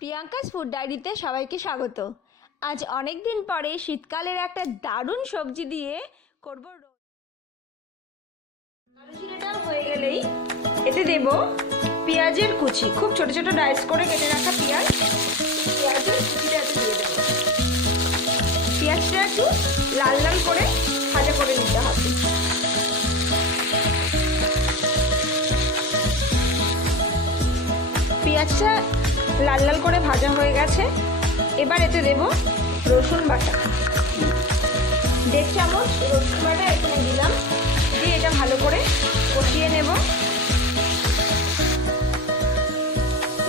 Priyanka's food ডায়েরিতে সবাইকে স্বাগত। আজ অনেক দিন পরে শীতকালের একটা দারুণ সবজি দিয়ে করব রোল। আলু চিড়েটা হয়ে গেলেই এতে দেব পেঁয়াজের কুচি, খুব ছোট ছোট ডাইস করে কেটে রাখা পেঁয়াজের কুচিটা এতে দিয়ে দেবো। পেঁয়াজটা একটু লাল লাল করে ভাজা করে নিতে হবে। পেঁয়াজটা লাল লাল করে ভাজা হয়ে গেছে। এবার এতে দেব রসুন বাটা, 1.5 চামচ রসুন বাটা এখানে দিলাম, দিয়ে এটা ভালো করে কষিয়ে নেব।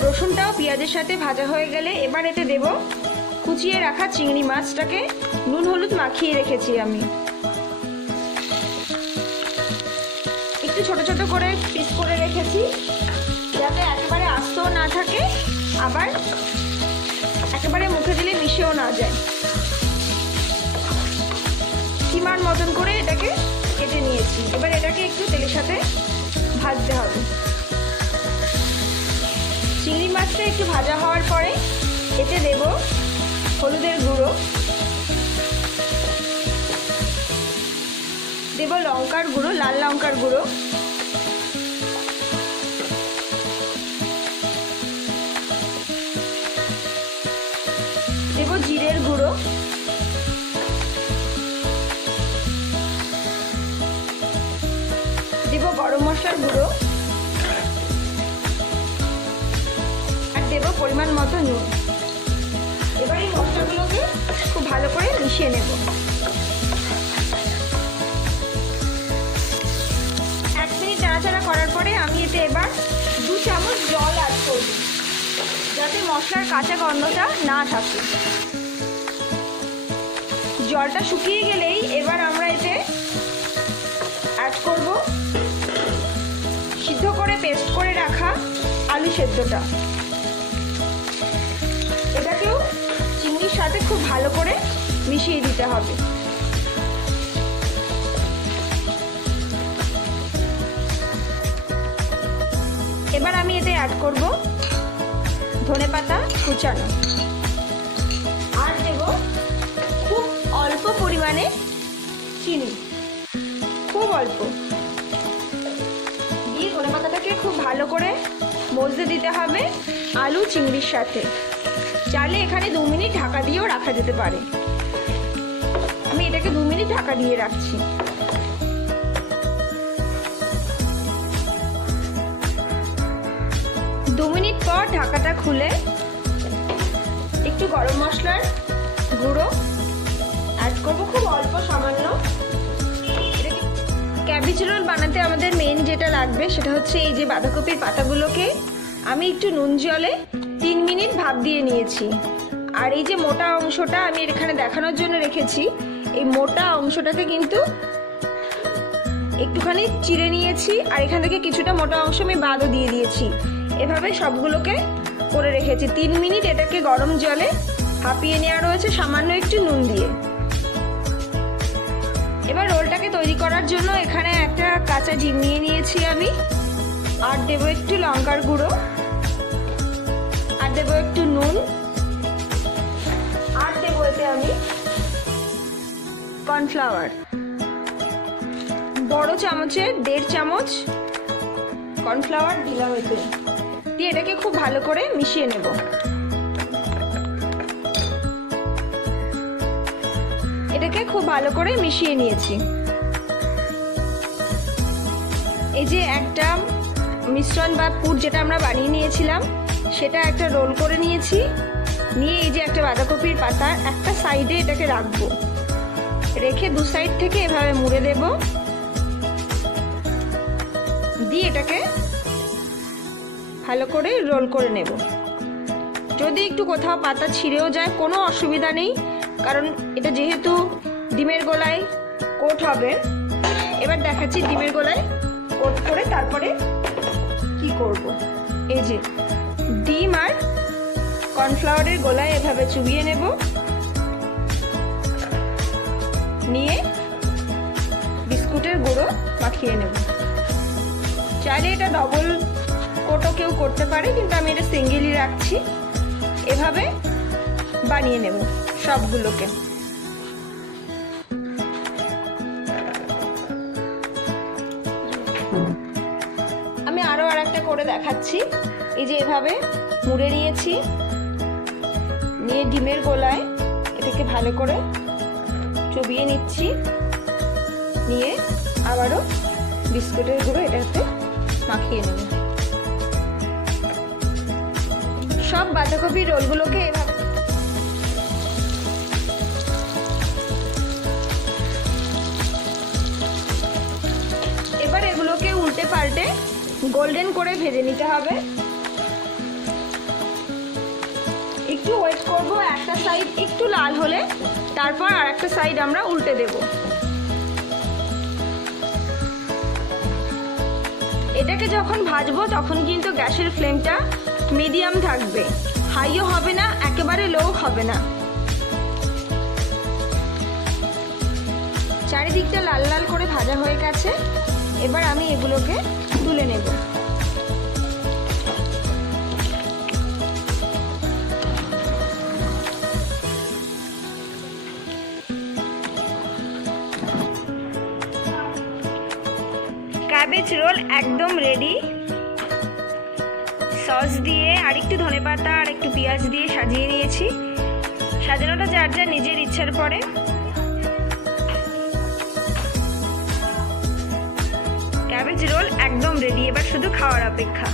রসুনটাও পেঁয়াজের সাথে ভাজা হয়ে গেলে এবার এতে দেব কুচিয়ে রাখা চিংড়ি মাছটাকে নুন হলুদ মাখিয়ে রেখেছি আমি। একটু ছোট ছোট করে পিস করে রেখেছি যাতে একেবারে আস্তও না থাকে, আবার একেবারে মুখে দিলে মিশেও না যায়। সীমার মতন করে এটাকে কেটে নিয়েছি। এবার এটাকে একটু তেলের সাথে ভাজতে হবে। চিংড়ি মাছটা একটু ভাজা হওয়ার পরে এতে দেব হলুদের গুঁড়ো, দেব লঙ্কার গুঁড়ো, লাল লঙ্কার গুঁড়ো, দেব জিরের গুঁড়ো, দেব গরম মশলার গুঁড়ো, আর দেব পরিমাণ মতো নুন। এবার এই মশলাগুলোকে খুব ভালো করে মিশিয়ে নেব। 1 মিনিট নাড়াচাড়া করার পরে আমি এতে এবার 2 চামচ জল অ্যাড করব যাতে মশলার কাঁচা গন্ধটা না থাকে। জলটা শুকিয়ে গেলেই এবার আমরা এতে অ্যাড করব সিদ্ধ করে পেস্ট করে রাখা আলু সেদ্ধটা। এটাকেও চিংড়ির সাথে খুব ভালো করে মিশিয়ে দিতে হবে। এবার আমি এতে অ্যাড করব ধনেপাতা কুচানো, আর দেব খুব অল্প পরিমাণে চিনি, খুব অল্প দিয়ে ধনেপাতাটাকে খুব ভালো করে মজতে দিতে হবে আলু চিংড়ির সাথে। চাইলে এখানে 2 মিনিট ঢাকা দিয়েও রাখা যেতে পারে। আমি এটাকে 2 মিনিট ঢাকা দিয়ে রাখছি। দু মিনিট পর ঢাকাটা খুলে একটু গরম মশলার গুঁড়ো অ্যাড করবো, খুব অল্প সামান্য। ক্যাবেজ রোল বানাতে আমাদের মেন যেটা লাগবে সেটা হচ্ছে এই যে বাঁধাকপির পাতাগুলোকে আমি একটু নুন জলে 3 মিনিট ভাপ দিয়ে নিয়েছি। আর এই যে মোটা অংশটা আমি এখানে দেখানোর জন্য রেখেছি, এই মোটা অংশটাকে কিন্তু একটুখানি চিড়ে নিয়েছি, আর এখান থেকে কিছুটা মোটা অংশ আমি বাদও দিয়ে দিয়েছি। এভাবে সবগুলোকে করে রেখেছি। 3 মিনিট এটাকে গরম জলে ভাপিয়ে নেওয়া রয়েছে সামান্য একটু নুন দিয়ে। এবার রোলটাকে তৈরি করার জন্য এখানে একটা কাঁচা ডিম নিয়ে নিয়েছি আমি, আর দেবো একটু লঙ্কার গুঁড়ো, আর দেবো একটু নুন, আর দেবো এতে আমি কর্নফ্লাওয়ার, বড় চামচের 1.5 চামচ কর্নফ্লাওয়ার দিলাম এতে, দিয়ে এটাকে খুব ভালো করে মিশিয়ে নেব। এটাকে খুব ভালো করে মিশিয়ে নিয়েছি। এই যে একটা মিশ্রণ বা পুর যেটা আমরা বানিয়ে নিয়েছিলাম সেটা একটা রোল করে নিয়েছি, নিয়ে এই যে একটা বাঁধাকপির পাতার একটা সাইডে এটাকে রাখবো, রেখে 2 সাইড থেকে এভাবে মুড়ে দেব, দিয়ে এটাকে ভালো করে রোল করে নেব। যদি একটু কোথাও পাতা ছিঁড়েও যায় কোনো অসুবিধা নেই, কারণ এটা যেহেতু ডিমের গোলায় কোট হবে। এবার দেখাচ্ছি ডিমের গোলায় কোট করে তারপরে কি করব। এই যে ডিম আর কর্নফ্লাওয়ারের গোলায় এভাবে চুবিয়ে নেব, নিয়ে বিস্কুটের গুঁড়ো মাখিয়ে নেব। চাইলে এটা ডবল কোটও কেউ করতে পারে, কিন্তু আমি এটা সিঙ্গেলই রাখছি। এভাবে বানিয়ে নেব সবগুলোকে। আমি আরো আরেকটা করে দেখাচ্ছি। এই যে এভাবে মুড়ে নিয়েছি, নিয়ে ডিমের গোলায় এটাকে ভালো করে চবিয়ে নিচ্ছি, নিয়ে আবারও বিস্কুটের গুঁড়ো এটাতে মাখিয়ে নেব। সব বাঁধাকপির রোলগুলোকে এভাবে এবার এগুলোকে উল্টে পাল্টে গোল্ডেন করে ভেজে নিতে হবে। একটু ওয়েট করব, একটা সাইড একটু লাল হলে তারপর আরেকটা সাইড আমরা উল্টে দেব। এটাকে যখন ভাজবো তখন কিন্তু গ্যাসের ফ্লেমটা মিডিয়াম থাকবে, হাইও হবে না, একেবারে লো হবে না। চারিদিকটা লাল লাল করে ভাজা হয়ে গেছে, এবার আমি এগুলোকে তুলে নেব। ক্যাবেজ রোল একদম রেডি। সস দিয়ে আর একটু ধনেপাতা আর একটু পেঁয়াজ দিয়ে সাজিয়ে নিয়েছি। সাজানোটা যার যার নিজের ইচ্ছার পরে। ক্যাবেজ রোল একদম রেডি, এবার শুধু খাওয়ার অপেক্ষা।